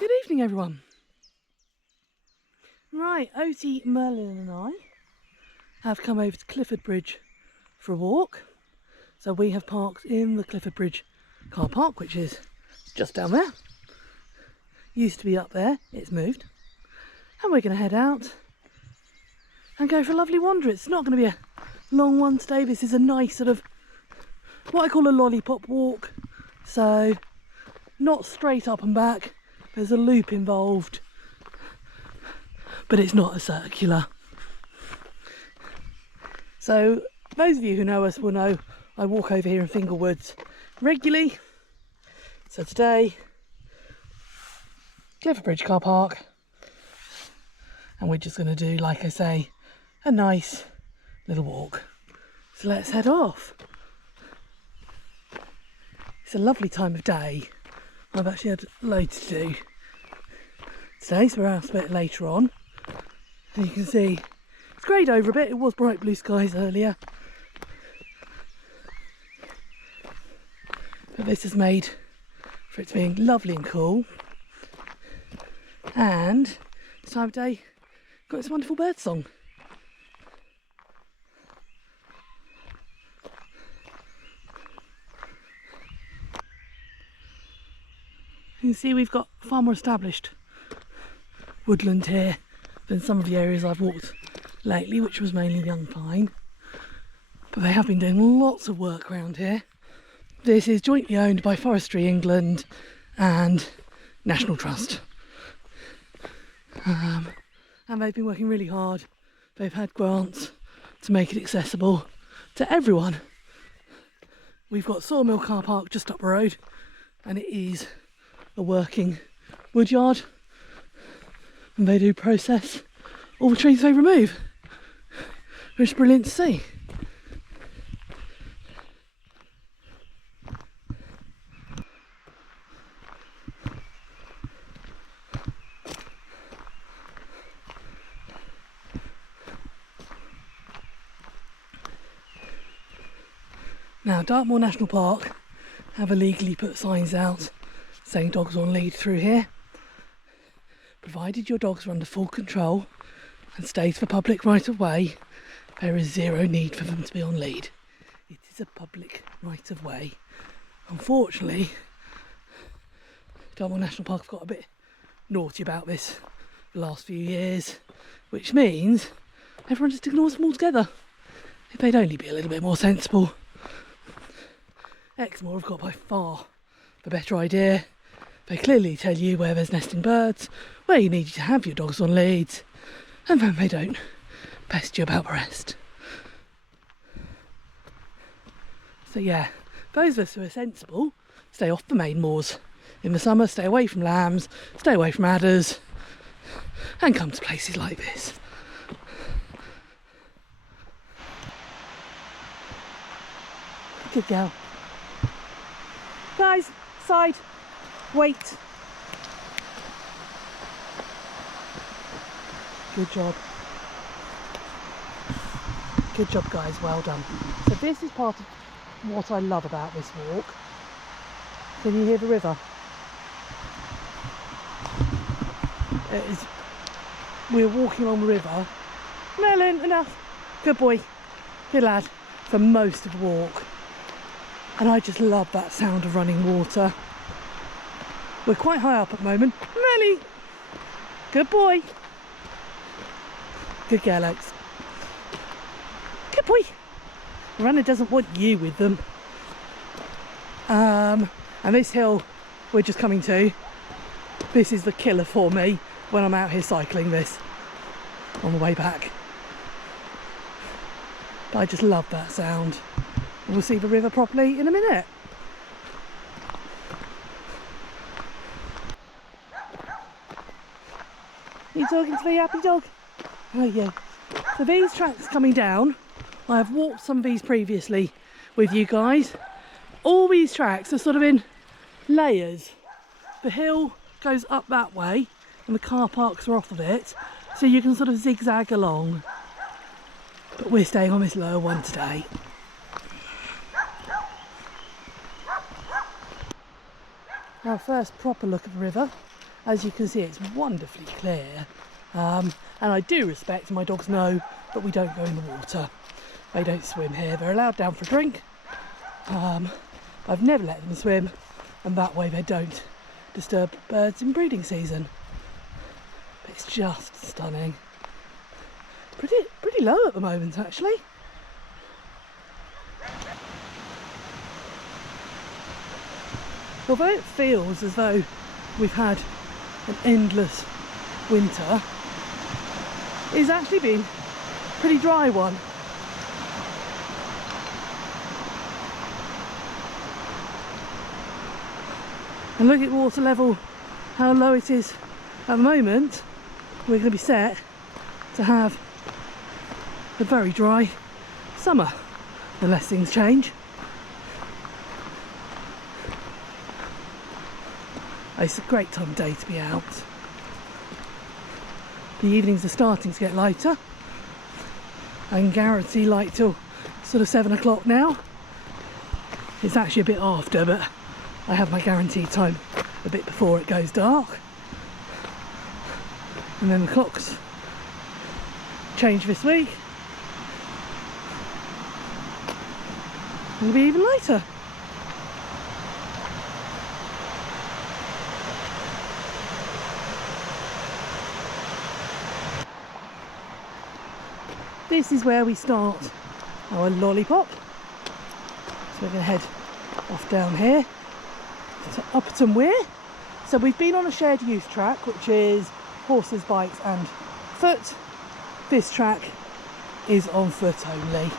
Good evening, everyone. Right, Oti, Merlin and I have come over to Clifford Bridge for a walk. So we have parked in the Clifford Bridge car park, which is just down there. Used to be up there, it's moved. And we're going to head out and go for a lovely wander. It's not going to be a long one today. This is a nice sort of, what I call a lollipop walk. So not straight up and back. There's a loop involved, but it's not a circular. So those of you who know us will know I walk over here in Fingle Woods regularly. So today, Clifford Bridge car park, and we're just going to do, like I say, a nice little walk. So let's head off. It's a lovely time of day. I've actually had loads to do today, so we're out a bit later on. And you can see it's greyed over a bit. It was bright blue skies earlier, but this has made for it to being lovely and cool. And this time of day, got this wonderful bird song. You can see we've got far more established woodland here than some of the areas I've walked lately, which was mainly young pine. But they have been doing lots of work around here. This is jointly owned by Forestry England and National Trust. And they've been working really hard. They've had grants to make it accessible to everyone. We've got Sawmill car park just up the road, and it is a working woodyard, and they do process all the trees they remove, which is brilliant to see. Now, Dartmoor National Park have illegally put signs out saying dogs on lead through here. Provided your dogs are under full control and stays for public right of way, there is zero need for them to be on lead. It is a public right of way. Unfortunately, Devon National Park have got a bit naughty about this the last few years, which means everyone just ignores them altogether. If they'd only be a little bit more sensible. Exmoor have got by far the better idea. They clearly tell you where there's nesting birds, where you need to have your dogs on leads, and then they don't pest you about the rest. So yeah, those of us who are sensible stay off the main moors. In the summer, stay away from lambs, stay away from adders, and come to places like this. Good girl. Guys, side, wait. Good job. Good job, guys, well done. So this is part of what I love about this walk. Can you hear the river? We're walking along the river. Merlin, enough. Good boy. Good lad. For most of the walk. And I just love that sound of running water. We're quite high up at the moment. Melly! Good boy. Good girl, Alex. Good boy. Runner doesn't want you with them. And this hill we're just coming to, this is the killer for me when I'm out here cycling this on the way back. But I just love that sound. We'll see the river properly in a minute. You talking to the happy dog? Oh yeah. So these tracks coming down, I have walked some of these previously with you guys. All these tracks are sort of in layers. The hill goes up that way and the car parks are off of it, so you can sort of zigzag along. But we're staying on this lower one today. Our first proper look at the river As you can see, it's wonderfully clear. And I do respect, my dogs know that we don't go in the water. They don't swim here. They're allowed down for a drink. I've never let them swim, and that way they don't disturb birds in breeding season. But it's just stunning. Pretty low at the moment, actually. Although it feels as though we've had an endless winter, it's actually been a pretty dry one. And look at water level, how low it is at the moment. We're going to be set to have a very dry summer, unless things change. It's a great time of day to be out. The evenings are starting to get lighter. I can guarantee light till sort of 7 o'clock now. It's actually a bit after, but I have my guaranteed time a bit before it goes dark. And then the clocks change this week. It'll be even later. This is where we start our lollipop. So we're going to head off down here to Oti and Weir. So we've been on a shared use track, which is horses, bikes and foot. This track is on foot only.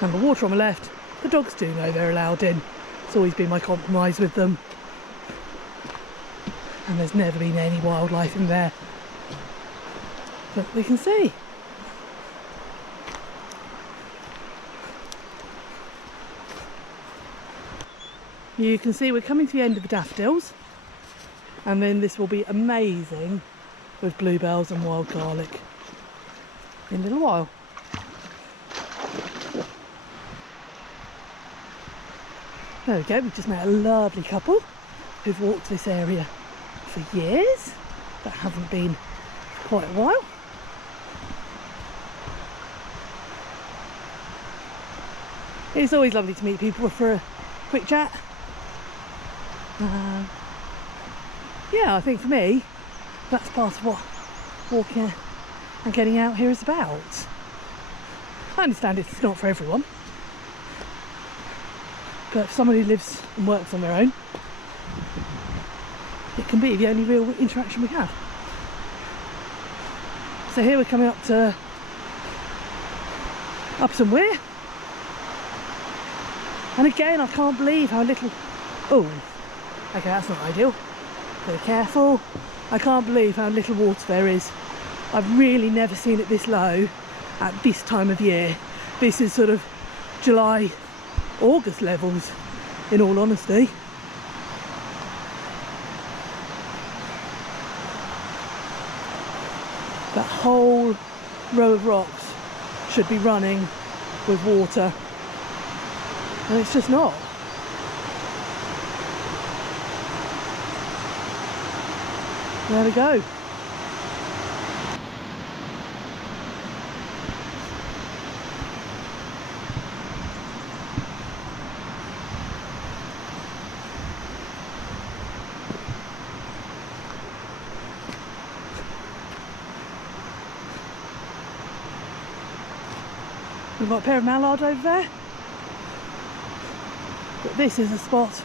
And the water on the left, the dogs do know they're allowed in. It's always been my compromise with them. And there's never been any wildlife in there that we can see. You can see we're coming to the end of the daffodils, and then this will be amazing with bluebells and wild garlic in a little while. There we go, we've just met a lovely couple who've walked this area for years, but haven't been for quite a while. It's always lovely to meet people for a quick chat. Yeah, I think for me, that's part of what walking and getting out here is about. I understand it's not for everyone, but for someone who lives and works on their own, it can be the only real interaction we have. So here we're coming up to Oti and Weir, and again I can't believe how little. Oh, okay, that's not ideal. Be careful. I can't believe how little water there is. I've really never seen it this low at this time of year. This is sort of July, August levels, in all honesty. That whole row of rocks should be running with water, and it's just not. There we go. We've got a pair of mallards over there, but this is a spot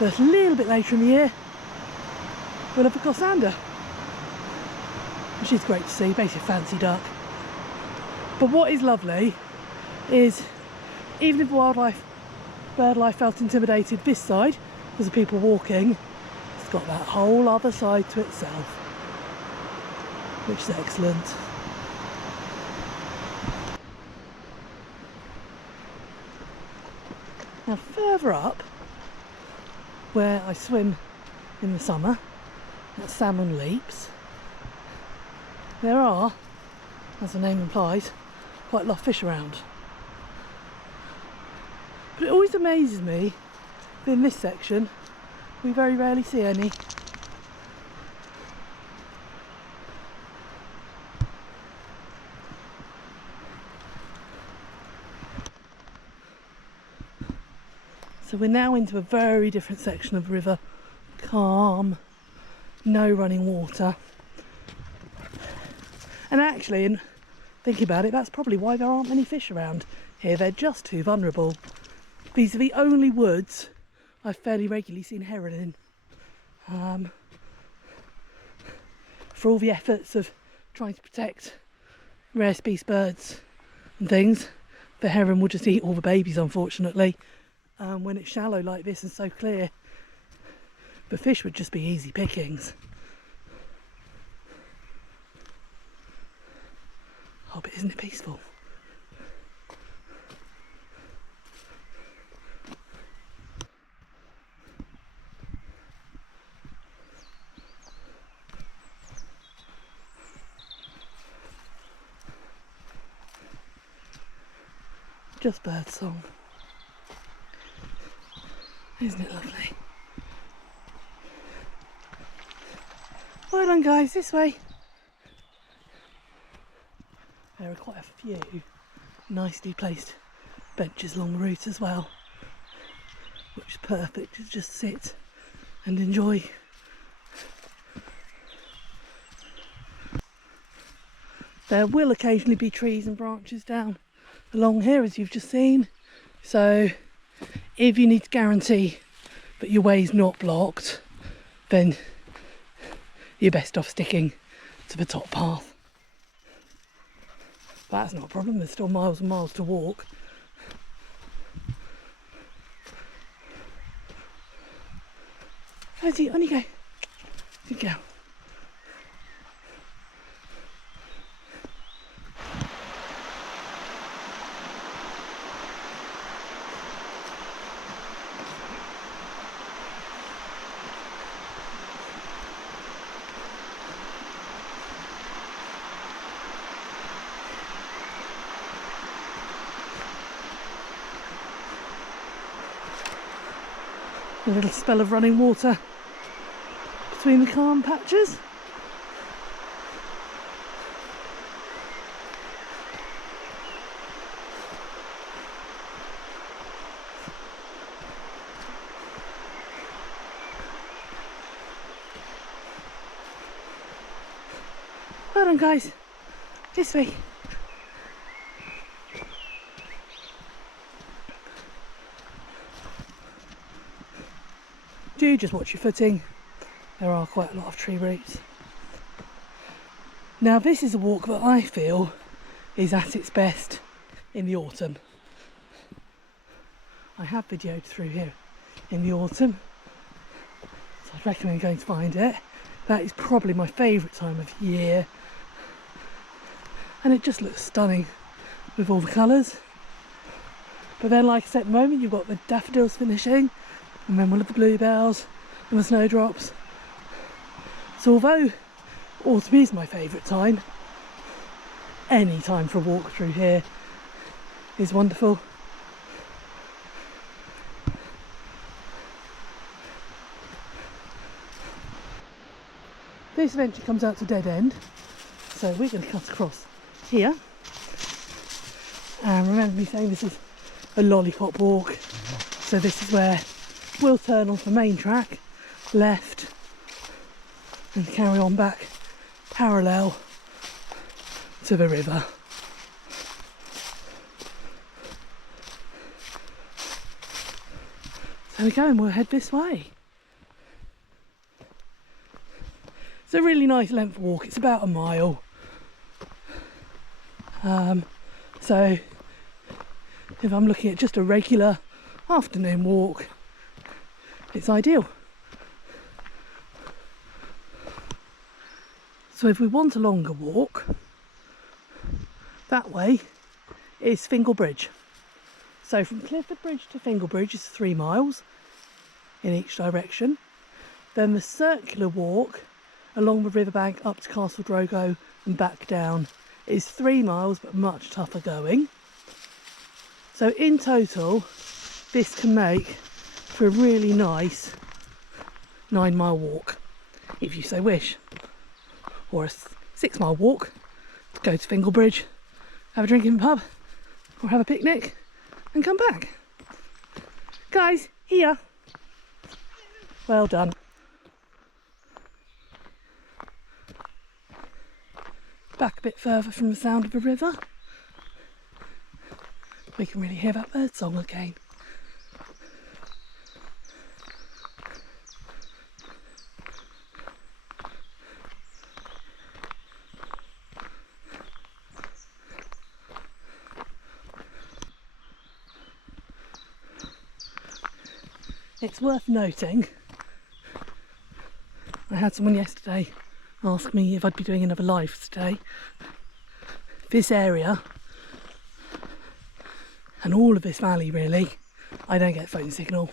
that's a little bit later in the year. We'll have a glossander, which is great to see, basically a fancy duck. But what is lovely is, even if bird life felt intimidated this side because of people walking, it's got that whole other side to itself, which is excellent. Now further up, where I swim in the summer, at Salmon Leaps, there are as the name implies, quite a lot of fish around. But it always amazes me that in this section we very rarely see any. So we're now into a very different section of the river. Calm, no running water. And actually, in thinking about it, that's probably why there aren't many fish around here. They're just too vulnerable. These are the only woods I've fairly regularly seen heron in. For all the efforts of trying to protect rare species birds and things, the heron will just eat all the babies, unfortunately. When it's shallow like this and so clear, the fish would just be easy pickings. Oh, but isn't it peaceful? Just bird song. Isn't it lovely? Well done, guys, this way. There are quite a few nicely placed benches along the route as well, which is perfect to just sit and enjoy. There will occasionally be trees and branches down along here, as you've just seen, so if you need to guarantee that your way's not blocked, then you're best off sticking to the top path. But that's not a problem, there's still miles and miles to walk. On you go. Good girl. A little spell of running water between the calm patches. Well done, guys. This way. Do just watch your footing. There are quite a lot of tree roots. Now this is a walk that I feel is at its best in the autumn. I have videoed through here in the autumn, so I'd recommend going to find it. That is probably my favourite time of year, and it just looks stunning with all the colours. But then, like I said, at the moment you've got the daffodils finishing, and then one of the bluebells and the snowdrops. So although autumn is my favourite time, any time for a walk through here is wonderful. This eventually comes out to a dead end, so we're going to cut across here. And remember me saying this is a lollipop walk, so this is where we'll turn off the main track left and carry on back parallel to the river. So we go, and we'll head this way. It's a really nice length walk, it's about a mile. So if I'm looking at just a regular afternoon walk, it's ideal. So if we want a longer walk, that way is Fingle Bridge. So from Clifford Bridge to Fingle Bridge is 3 miles in each direction. Then the circular walk along the riverbank up to Castle Drogo and back down is 3 miles, but much tougher going. So in total, this can make for a really nice 9-mile walk, if you so wish. Or a 6-mile walk to go to Fingle Bridge, have a drink in the pub, or have a picnic and come back. Guys, here. Well done. Back a bit further from the sound of the river. We can really hear that bird song again. It's worth noting, I had someone yesterday ask me if I'd be doing another live today. This area, and all of this valley really, I don't get phone signal.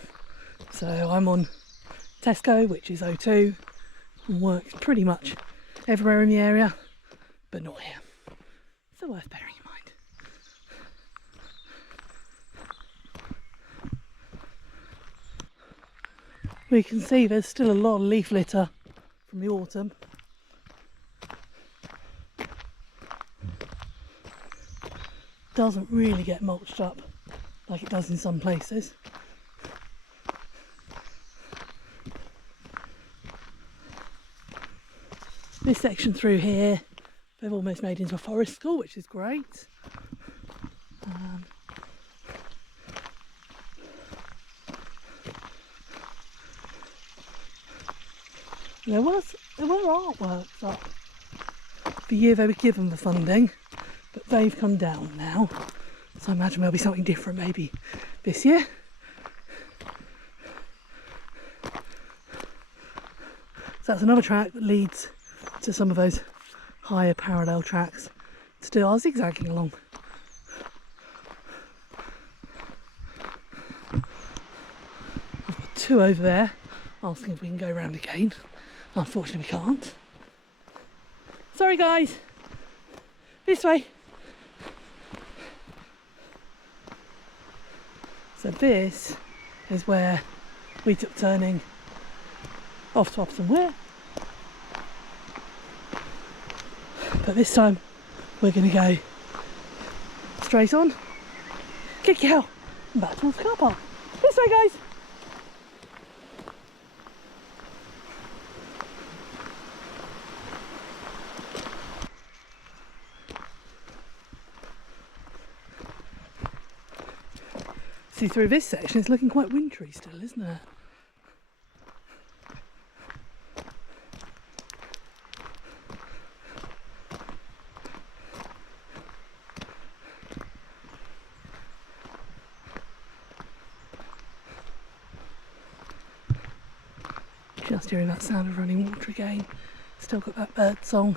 So I'm on Tesco, which is O2, and works pretty much everywhere in the area, but not here. So worth bearing in mind. We can see there's still a lot of leaf litter from the autumn. Doesn't really get mulched up like it does in some places. This section through here, they've almost made into a forest school, which is great. There were artworks up the year they were given the funding, but they've come down now. So I imagine there'll be something different maybe this year. So that's another track that leads to some of those higher parallel tracks still are zigzagging along. I've got 2 over there asking if we can go round again. Unfortunately we can't. Sorry guys, this way. So this is where we took turning off to Oti and Weir. But this time we're going to go straight on, kick your hell, and back towards the car park. This way guys. See, through this section it's looking quite wintry still, isn't it? Just hearing that sound of running water again. Still got that bird song.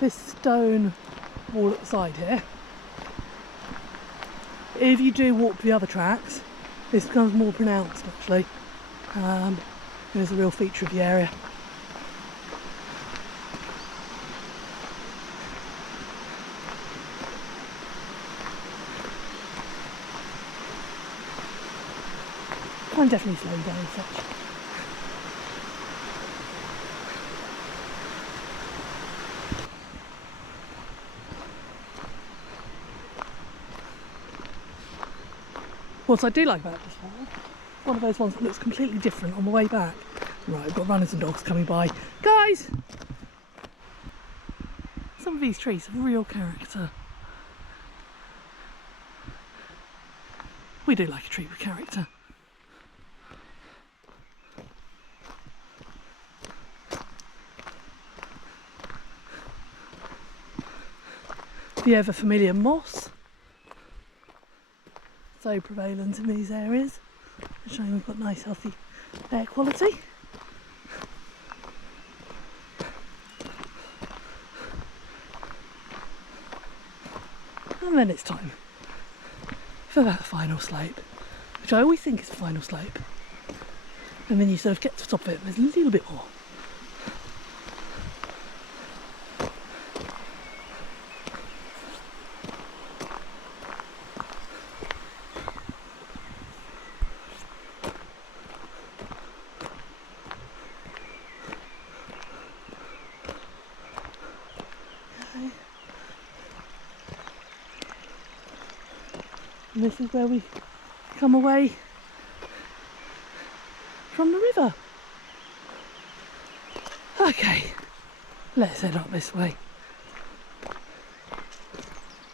This stone wall at the side here, if you do walk the other tracks, this becomes more pronounced actually. It is a real feature of the area. I'm definitely slowing down as such. What I do like about this one of those ones that looks completely different on the way back. Right, I've got runners and dogs coming by. Guys! Some of these trees have real character. We do like a tree with character. The ever familiar moss, so prevalent in these areas, showing we've got nice healthy air quality. And then it's time for that final slope, which I always think is the final slope. and then you sort of get to the top of it and there's a little bit more. And this is where we come away from the river. Okay, let's head up this way.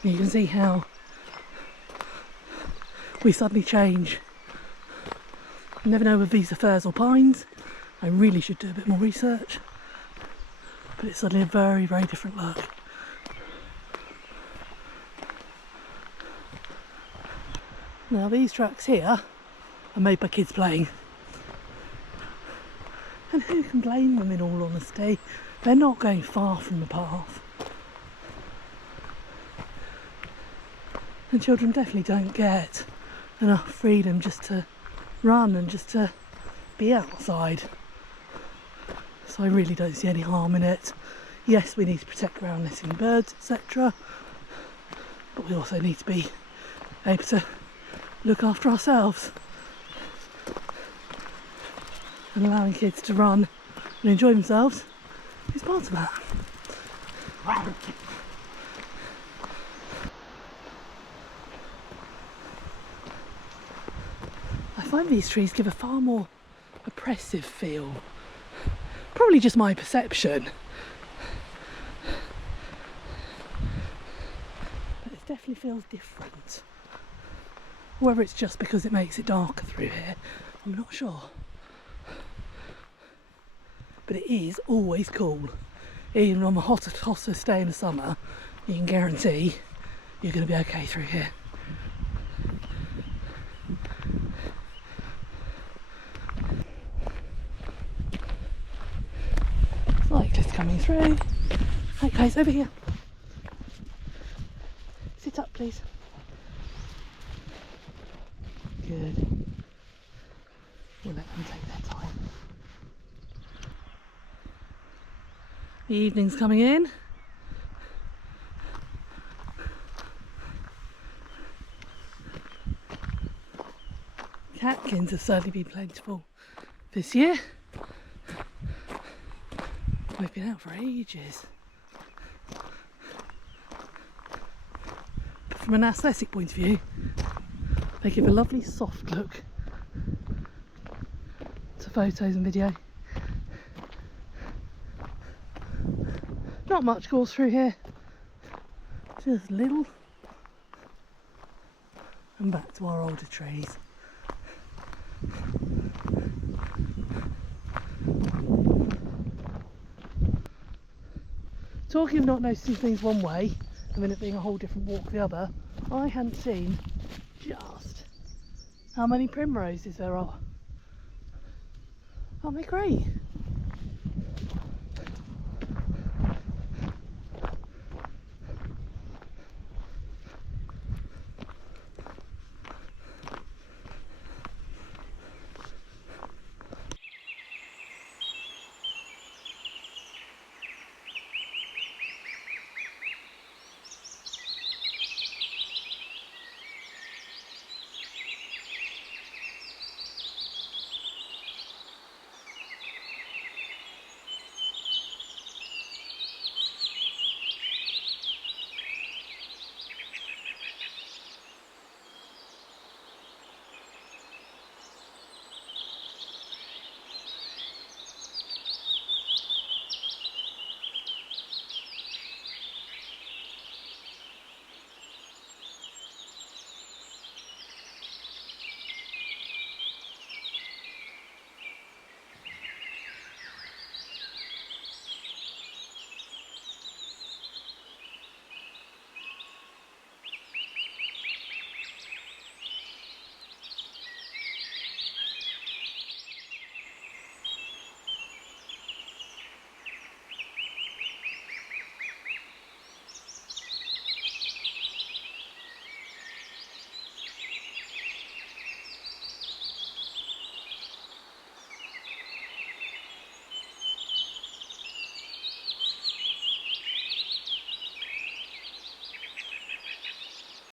You can see how we suddenly change. You never know with these are firs or pines. I really should do a bit more research. But it's suddenly a very, very different look. Now these tracks here are made by kids playing. And who can blame them in all honesty? They're not going far from the path. And children definitely don't get enough freedom just to run and just to be outside. So I really don't see any harm in it. Yes, we need to protect around nesting birds, etc. But we also need to be able to look after ourselves, and allowing kids to run and enjoy themselves is part of that. I find these trees give a far more oppressive feel. Probably just my perception. But it definitely feels different. Whether it's just because it makes it darker through here, I'm not sure. But it is always cool. Even on the hottest day in the summer, you can guarantee you're going to be okay through here. Cyclists coming through. Right guys, over here. Sit up please. Good. We'll let them take their time. The evening's coming in. Catkins have certainly been plentiful this year. We've been out for ages. But from an aesthetic point of view, they give a lovely soft look to photos and video. Not much goes through here, just little, and back to our older trees. Talking of not noticing things one way and then it being a whole different walk the other, I hadn't seen just how many primroses there are. Aren't they great?